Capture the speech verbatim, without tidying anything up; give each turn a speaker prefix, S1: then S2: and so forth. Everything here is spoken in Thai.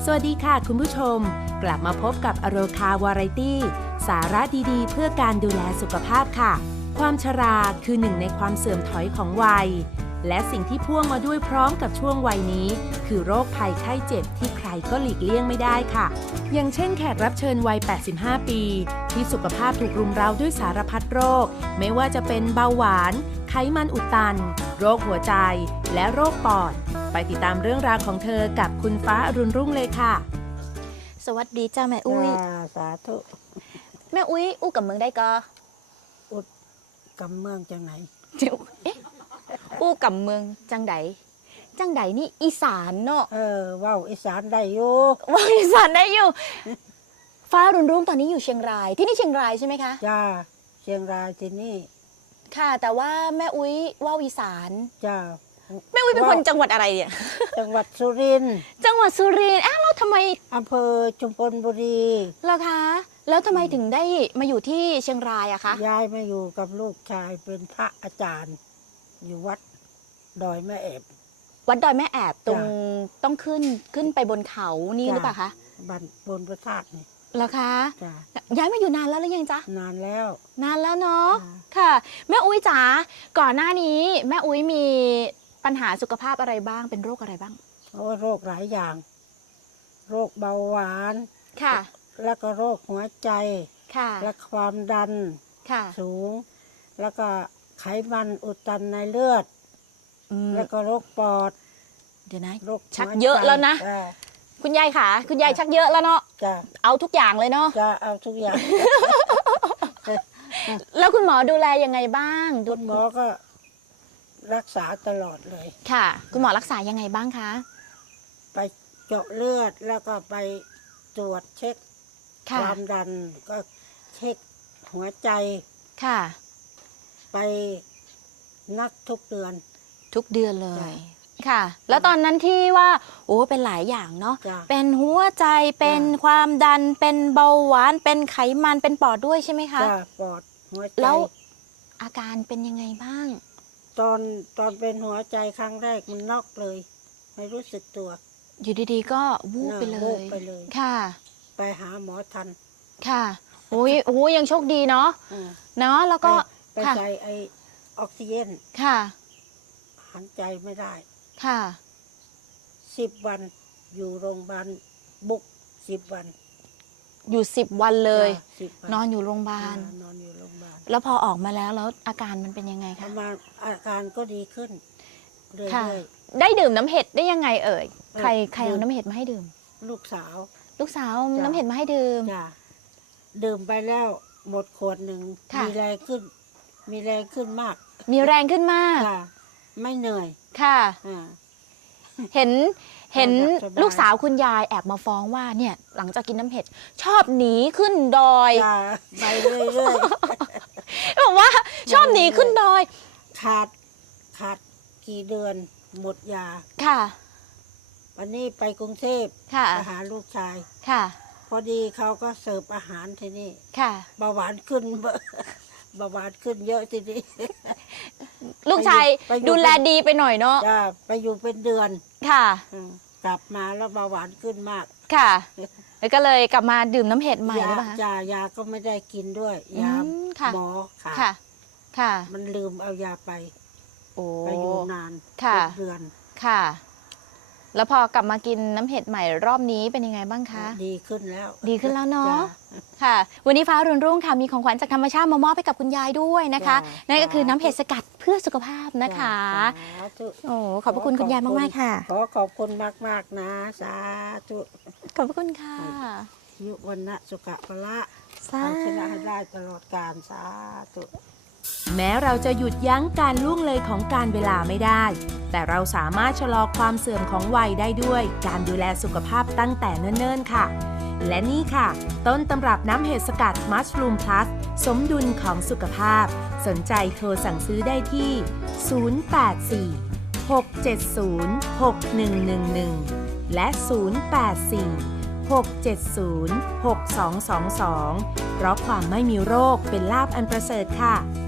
S1: สวัสดีค่ะคุณผู้ชมกลับมาพบกับอโรคาวาไรตี้สาระดีๆเพื่อการดูแลสุขภาพค่ะความชราคือหนึ่งในความเสื่อมถอยของวัยและสิ่งที่พ่วงมาด้วยพร้อมกับช่วงวัยนี้คือโรคภัยไข้เจ็บที่ใครก็หลีกเลี่ยงไม่ได้ค่ะอย่างเช่นแขกรับเชิญวัยแปดสิบห้าปีที่สุขภาพถูกรุมเร้าด้วยสารพัดโรคไม่ว่าจะเป็นเบาหวานไขมันอุดตันโรคหัวใจและโรคปอดไปติดตามเรื่องราวของเธอกับคุณฟ้าอรุณรุ่งเลยค่ะ
S2: สวัสดีจ้าแม่อุ้ย
S3: สาธุ
S2: แม่อุ้ยอู้กับเมืองได้ก็
S3: อุดกับเมืองจังไหน
S2: เดี๋ยวเอ๊ะอู้กับเมืองจังไดจังไดนี่อีสานเนาะ
S3: เออว้าวอีสานได้อยู่
S2: ว้าวอีสานได้อยู่ฟ้ารุ่นรุ่งตอนนี้อยู่เชียงรายที่นี่เชียงรายใช่ไหมคะ
S3: จ้าเชียงรายที่นี่
S2: ค่ะแต่ว่าแม่อุ้ยว้าวอีสาน
S3: จ้า
S2: แม่อุ้ยเป็นคนจังหวัดอะไรเนี่ย
S3: จังหวัดสุรินทร์
S2: จังหวัดสุรินทร์อ้าวแล้วทำไม
S3: อำเภอชุมพลบุรี
S2: เหรอคะแล้วทำไมถึงได้มาอยู่ที่เชียงรายอะคะ
S3: ย้ายมาอยู่กับลูกชายเป็นพระอาจารย์อยู่วัดดอยแม่แอบ
S2: วัดดอยแม่แอบตรงต้องขึ้นขึ้นไปบนเขานี่หรือเปล่าคะ
S3: บันบนพระธาตุนี่
S2: เหรอคะย้ายมาอยู่นานแล้วหรือยังจ๊ะ
S3: นานแล้ว
S2: นานแล้วเนาะค่ะแม่อุ้ยจ๋าก่อนหน้านี้แม่อุ้ยมีปัญหาสุขภาพอะไรบ้างเป็นโรคอะไรบ้าง
S3: โอ้โรคหลายอย่างโรคเบาหวาน
S2: ค่ะ
S3: แล้วก็โรคหัวใจ
S2: ค่ะ
S3: และความดัน
S2: ค่ะ
S3: สูงแล้วก็ไขมันอุดตันในเลือดแล้วก็โรคปอด
S2: เดี๋ยวนะชักเยอะแล้วนะคุณยายค่ะคุณยายชักเยอะแล้วเนาะเอาทุกอย่างเลยเนาะ
S3: จะเอาทุกอย่าง
S2: แล้วคุณหมอดูแลยังไงบ้าง
S3: คุณหมอก็รักษาตลอดเลย
S2: ค่ะคุณหมอรักษายังไงบ้างคะ
S3: ไปเจาะเลือดแล้วก็ไปตรวจเช็คความดันก็เช็คหัวใจ
S2: ค่ะ
S3: ไปนัดทุกเดือน
S2: ทุกเดือนเลยค่ะแล้วตอนนั้นที่ว่าโอ้เป็นหลายอย่างเนาะเป็นหัวใจเป็นความดันเป็นเบาหวานเป็นไขมันเป็นปอดด้วยใช่ไหมคะ
S3: จ้ะปอดหัวใจ
S2: แล้วอาการเป็นยังไงบ้าง
S3: ตอนตอนเป็นหัวใจครั้งแรกมันน็อกเลยไม่รู้สึกตัว
S2: อยู่ดีๆก็วูบไปเลย
S3: ไปเลย
S2: ค่ะ
S3: ไปหาหมอทัน
S2: ค่ะโอ้ยโอ้ยยังโชคดีเนาะเนาะแล้วก็
S3: ไปใส่ไอออกซิเจน
S2: ค่ะ
S3: หายใจไม่ได้
S2: ค่ะ
S3: สิบวันอยู่โรงพยาบาลบุกสิบวัน
S2: อยู่สิบวันเลยนอนอยู่โรงพยาบาล
S3: นอนอยู่โรงพยาบาล
S2: แล้วพอออกมาแล้วแล้วอาการมันเป็นยังไงคะ
S3: มาอาการก็ดีขึ้นเรื่อย
S2: ๆได้ดื่มน้ำเห็ดได้ยังไงเอ่ยใครใครเอาน้ำเห็ดมาให้ดื่ม
S3: ลูกสาว
S2: ลูกสาวน้ำเห็ดมาให้ดื่ม
S3: ดื่มไปแล้วหมดขวดหนึ่งมีแรงขึ้นมีแรงขึ้นมาก
S2: มีแรงขึ้นมาก
S3: ไม่เหนื่อย
S2: ค่ะเห็นเห็นลูกสาวคุณยายแอบมาฟ้องว่าเนี่ยหลังจากกินน้ำเห็ดชอบหนีขึ้นดอย
S3: ไปเรื่อย
S2: ๆบอกว่าชอบหนีขึ้นดอย
S3: ขาดขาดกี่เดือนหมดยา
S2: ค่ะ
S3: วันนี้ไปกรุงเทพไปหาลูกชาย
S2: ค่ะ
S3: พอดีเขาก็เสิร์ฟอาหารที่นี่
S2: ค่ะ
S3: เบาหวานขึ้นเบาหวานขึ้นเยอะทีนี้
S2: ลูกชายดูแลดีไปหน่อยเนาะ
S3: จ้าไปอยู่เป็นเดือน
S2: ค่ะ
S3: กลับมาแล้วเบาหวานขึ้นมาก
S2: ค่ะแล้วก็เลยกลับมาดื่มน้ำเห็ดใหม่หรือเปล่า
S3: จ้ายาก็ไม่ได้กินด้วยยาหมอค่ะ
S2: ค่ะ
S3: มันลืมเอายาไป
S2: โอ้
S3: ไปอยู่นานเดือน
S2: ค่ะแล้วพอกลับมากินน้ำเห็ดใหม่รอบนี้เป็นยังไงบ้างคะ
S3: ดีขึ้นแล้ว
S2: ดีขึ้นแล้วเนาะค่ะวันนี้ฟ้ารุ่งรุ่งค่ะมีของขวัญจากธรรมชาติมามอบให้กับคุณยายด้วยนะคะนั่นก็คือน้ำเห็ดสกัดเพื่อสุขภาพนะคะโอ้ขอบพระคุณคุณยายมากๆค่ะ
S3: ขอขอบคุณมากๆนะสาธุ
S2: ขอบพระคุณค่ะ
S3: ยุวันนะสุขะพละสาธุชนะให้ได้ตลอดกาลสาธุ
S1: แม้เราจะหยุดยั้งการล่วงเลยของการเวลาไม่ได้แต่เราสามารถชะลอความเสื่อมของวัยได้ด้วยการดูแลสุขภาพตั้งแต่เนิ่นๆค่ะและนี่ค่ะต้นตำรับน้ำเห็ดสกัดมัชรูมพลัสสมดุลของสุขภาพสนใจโทรสั่งซื้อได้ที่ศูนย์ แปด สี่ หก เจ็ด ศูนย์ หก หนึ่ง หนึ่ง หนึ่งและศูนย์ แปด สี่ หก เจ็ด ศูนย์ หก สอง สอง สองเพราะความไม่มีโรคเป็นลาภอันประเสริฐค่ะ